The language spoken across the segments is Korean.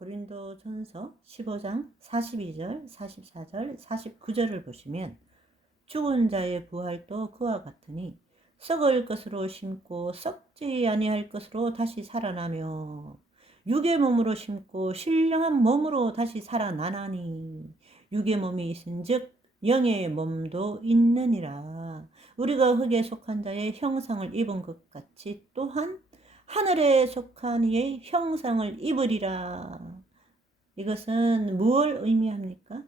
고린도전서 15장 42절, 44절, 49절을 보시면 죽은 자의 부활도 그와 같으니 썩을 것으로 심고 썩지 아니할 것으로 다시 살아나며 육의 몸으로 심고 신령한 몸으로 다시 살아나나니 육의 몸이 있은즉 영의 몸도 있느니라. 우리가 흙에 속한 자의 형상을 입은 것 같이 또한 하늘에 속한 이의 형상을 입으리라. 이것은 무엇을 의미합니까?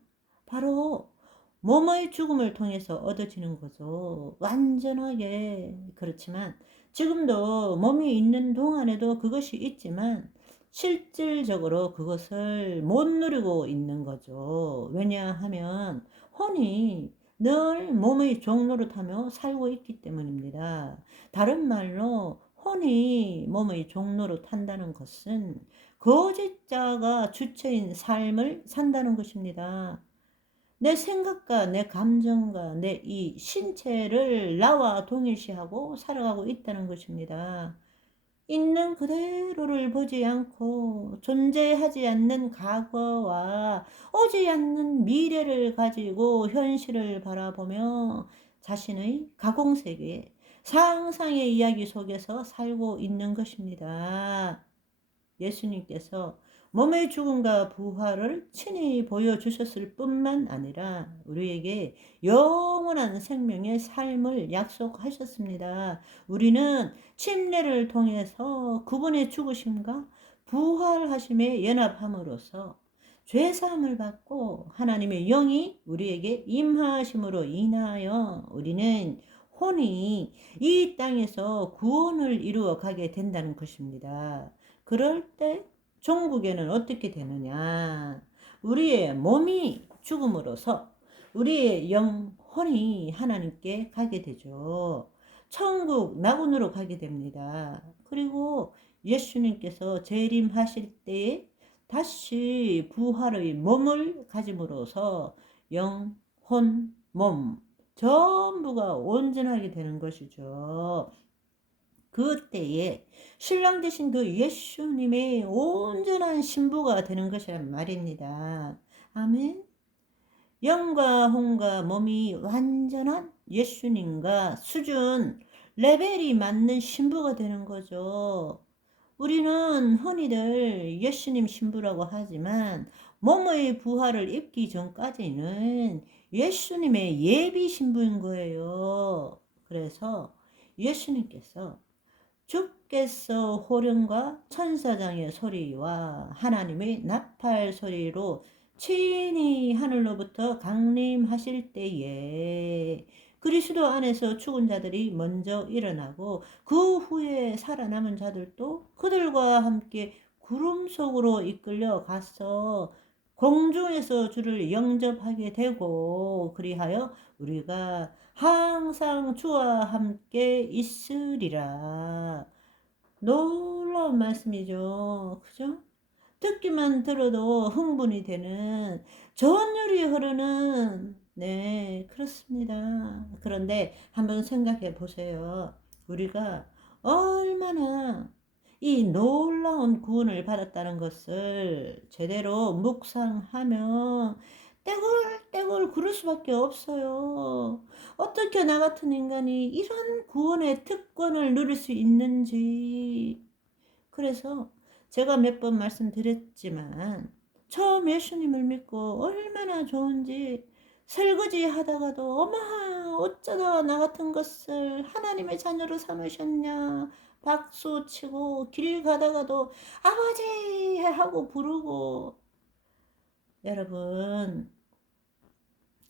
바로 몸의 죽음을 통해서 얻어지는 거죠. 완전하게. 그렇지만 지금도 몸이 있는 동안에도 그것이 있지만 실질적으로 그것을 못 누리고 있는 거죠. 왜냐하면 혼이 늘 몸의 종노릇하며 살고 있기 때문입니다. 다른 말로 혼이 몸의 종노릇한다는 것은 거짓자가 주체인 삶을 산다는 것입니다. 내 생각과 내 감정과 내 이 신체를 나와 동일시하고 살아가고 있다는 것입니다. 있는 그대로를 보지 않고 존재하지 않는 과거와 오지 않는 미래를 가지고 현실을 바라보며 자신의 가공세계, 상상의 이야기 속에서 살고 있는 것입니다. 예수님께서 몸의 죽음과 부활을 친히 보여주셨을 뿐만 아니라 우리에게 영원한 생명의 삶을 약속하셨습니다. 우리는 침례를 통해서 그분의 죽으심과 부활하심에 연합함으로써 죄사함을 받고 하나님의 영이 우리에게 임하심으로 인하여 우리는 혼이 이 땅에서 구원을 이루어 가게 된다는 것입니다. 그럴 때 종국에는 어떻게 되느냐? 우리의 몸이 죽음으로써 우리의 영혼이 하나님께 가게 되죠. 천국 낙원으로 가게 됩니다. 그리고 예수님께서 재림하실 때에 다시 부활의 몸을 가짐으로써 영, 혼, 몸 전부가 온전하게 되는 것이죠. 그때에 신랑 되신 그 예수님의 온전한 신부가 되는 것이란 말입니다. 아멘. 영과 혼과 몸이 완전한 예수님과 수준, 레벨이 맞는 신부가 되는 거죠. 우리는 흔히들 예수님 신부라고 하지만 몸의 부활을 입기 전까지는 예수님의 예비 신부인 거예요. 그래서 예수님께서 주께서 호령과 천사장의 소리와 하나님의 나팔 소리로 친히 하늘로부터 강림하실 때에 그리스도 안에서 죽은 자들이 먼저 일어나고 그 후에 살아남은 자들도 그들과 함께 구름 속으로 이끌려 가서 공중에서 주를 영접하게 되고 그리하여 우리가 항상 주와 함께 있으리라. 놀라운 말씀이죠. 그죠? 듣기만 들어도 흥분이 되는 전율이 흐르는 네, 그렇습니다. 그런데 한번 생각해 보세요. 우리가 얼마나 이 놀라운 구원을 받았다는 것을 제대로 묵상하면 떼굴떼굴 그럴 수밖에 없어요. 어떻게 나 같은 인간이 이런 구원의 특권을 누릴 수 있는지. 그래서 제가 몇 번 말씀드렸지만 처음 예수님을 믿고 얼마나 좋은지 설거지 하다가도 어마 어쩌다 나 같은 것을 하나님의 자녀로 삼으셨냐 박수 치고 길 가다가도 아버지 하고 부르고. 여러분,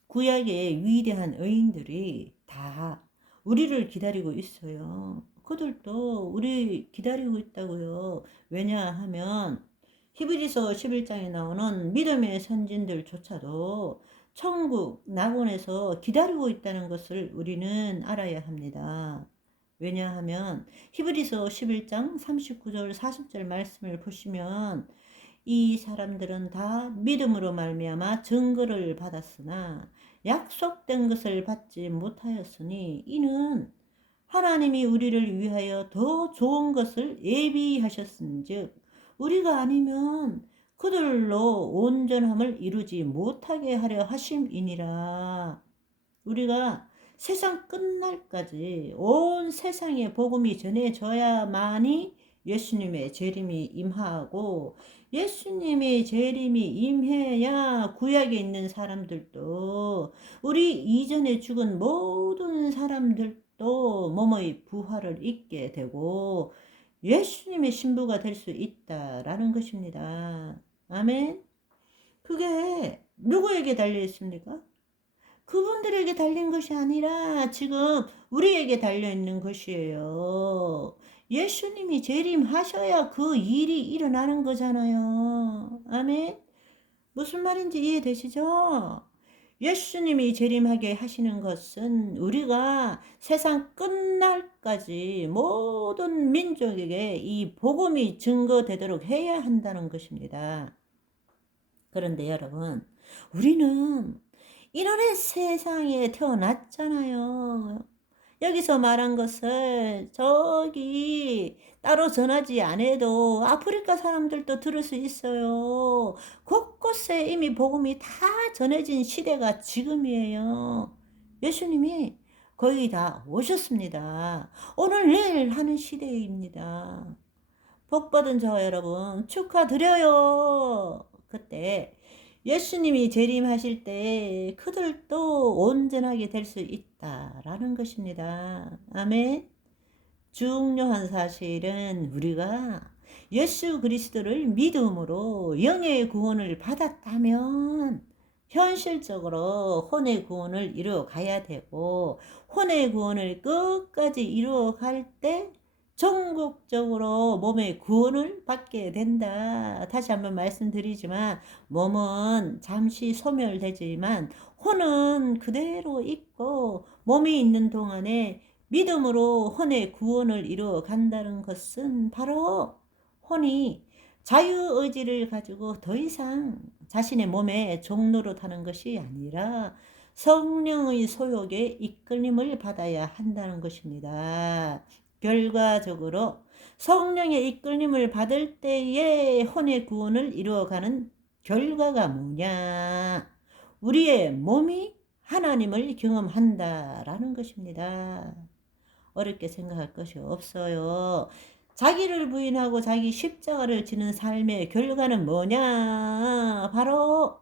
구약의 위대한 의인들이 다 우리를 기다리고 있어요. 그들도 우리 기다리고 있다고요. 왜냐하면 히브리서 11장에 나오는 믿음의 선진들조차도 천국 낙원에서 기다리고 있다는 것을 우리는 알아야 합니다. 왜냐하면 히브리서 11장 39절 40절 말씀을 보시면 이 사람들은 다 믿음으로 말미암아 증거를 받았으나 약속된 것을 받지 못하였으니 이는 하나님이 우리를 위하여 더 좋은 것을 예비하셨은즉 우리가 아니면 그들로 온전함을 이루지 못하게 하려 하심이니라. 우리가 세상 끝날까지 온 세상에 복음이 전해져야만이 예수님의 재림이 임하고, 예수님의 재림이 임해야 구약에 있는 사람들도, 우리 이전에 죽은 모든 사람들도 몸의 부활을 입게 되고 예수님의 신부가 될 수 있다라는 것입니다. 아멘. 그게 누구에게 달려 있습니까? 그분들에게 달린 것이 아니라 지금 우리에게 달려있는 것이에요. 예수님이 재림하셔야 그 일이 일어나는 거잖아요. 아멘. 무슨 말인지 이해되시죠? 예수님이 재림하게 하시는 것은 우리가 세상 끝날까지 모든 민족에게 이 복음이 증거되도록 해야 한다는 것입니다. 그런데 여러분, 우리는 이런 세상에 태어났잖아요. 여기서 말한 것을 저기 따로 전하지 않아도 아프리카 사람들도 들을 수 있어요. 곳곳에 이미 복음이 다 전해진 시대가 지금이에요. 예수님이 거의 다 오셨습니다. 오늘 내일 하는 시대입니다. 복받은 저 여러분 축하드려요. 그때 예수님이 재림하실 때 그들도 온전하게 될 수 있다라는 것입니다. 아멘. 중요한 사실은 우리가 예수 그리스도를 믿음으로 영의 구원을 받았다면 현실적으로 혼의 구원을 이루어 가야 되고, 혼의 구원을 끝까지 이루어 갈때 전국적으로 몸의 구원을 받게 된다. 다시 한번 말씀드리지만 몸은 잠시 소멸되지만 혼은 그대로 있고, 몸이 있는 동안에 믿음으로 혼의 구원을 이루어 간다는 것은 바로 혼이 자유의지를 가지고 더 이상 자신의 몸의 종노릇하는 것이 아니라 성령의 소욕에 이끌림을 받아야 한다는 것입니다. 결과적으로 성령의 이끌림을 받을 때에 혼의 구원을 이루어가는 결과가 뭐냐? 우리의 몸이 하나님을 경험한다라는 것입니다. 어렵게 생각할 것이 없어요. 자기를 부인하고 자기 십자가를 지는 삶의 결과는 뭐냐? 바로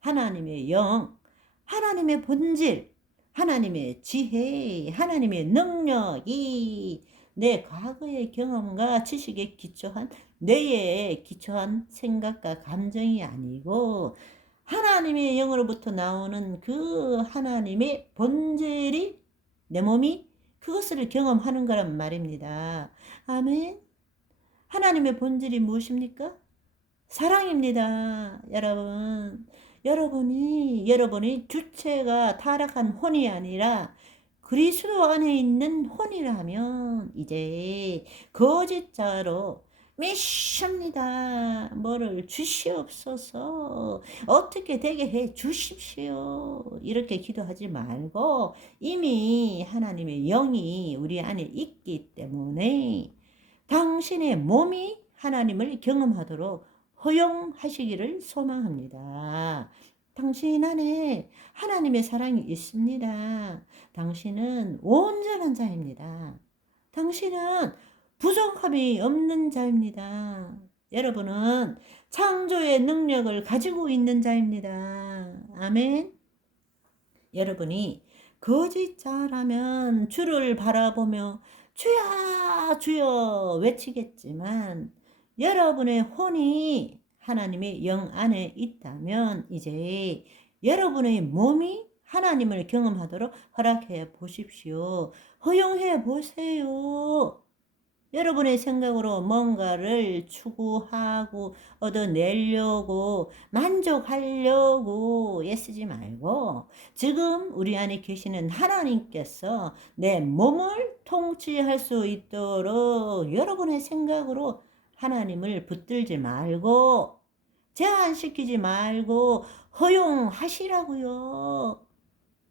하나님의 영, 하나님의 본질, 하나님의 지혜, 하나님의 능력이 내 과거의 경험과 지식에 기초한, 뇌에 기초한 생각과 감정이 아니고 하나님의 영으로부터 나오는 그 하나님의 본질이 내 몸이 그것을 경험하는 거란 말입니다. 아멘. 하나님의 본질이 무엇입니까? 사랑입니다. 여러분이 주체가 타락한 혼이 아니라 그리스도 안에 있는 혼이라면 이제 거짓자로 미십니다. 뭐를 주시옵소서, 어떻게 되게 해 주십시오, 이렇게 기도하지 말고 이미 하나님의 영이 우리 안에 있기 때문에 당신의 몸이 하나님을 경험하도록 허용하시기를 소망합니다. 당신 안에 하나님의 사랑이 있습니다. 당신은 온전한 자입니다. 당신은 부족함이 없는 자입니다. 여러분은 창조의 능력을 가지고 있는 자입니다. 아멘. 여러분이 거짓자라면 주를 바라보며 주야 주여 외치겠지만, 여러분의 혼이 하나님의 영 안에 있다면 이제 여러분의 몸이 하나님을 경험하도록 허락해 보십시오. 허용해 보세요. 여러분의 생각으로 뭔가를 추구하고 얻어내려고 만족하려고 애쓰지 말고, 지금 우리 안에 계시는 하나님께서 내 몸을 통치할 수 있도록 여러분의 생각으로 하나님을 붙들지 말고 제한시키지 말고 허용하시라고요.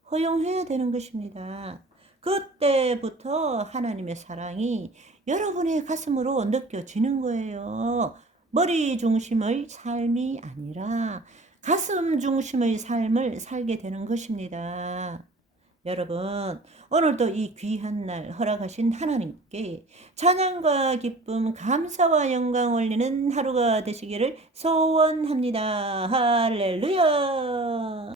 허용해야 되는 것입니다. 그때부터 하나님의 사랑이 여러분의 가슴으로 느껴지는 거예요. 머리 중심의 삶이 아니라 가슴 중심의 삶을 살게 되는 것입니다. 여러분, 오늘도 이 귀한 날 허락하신 하나님께 찬양과 기쁨, 감사와 영광 올리는 하루가 되시기를 소원합니다. 할렐루야!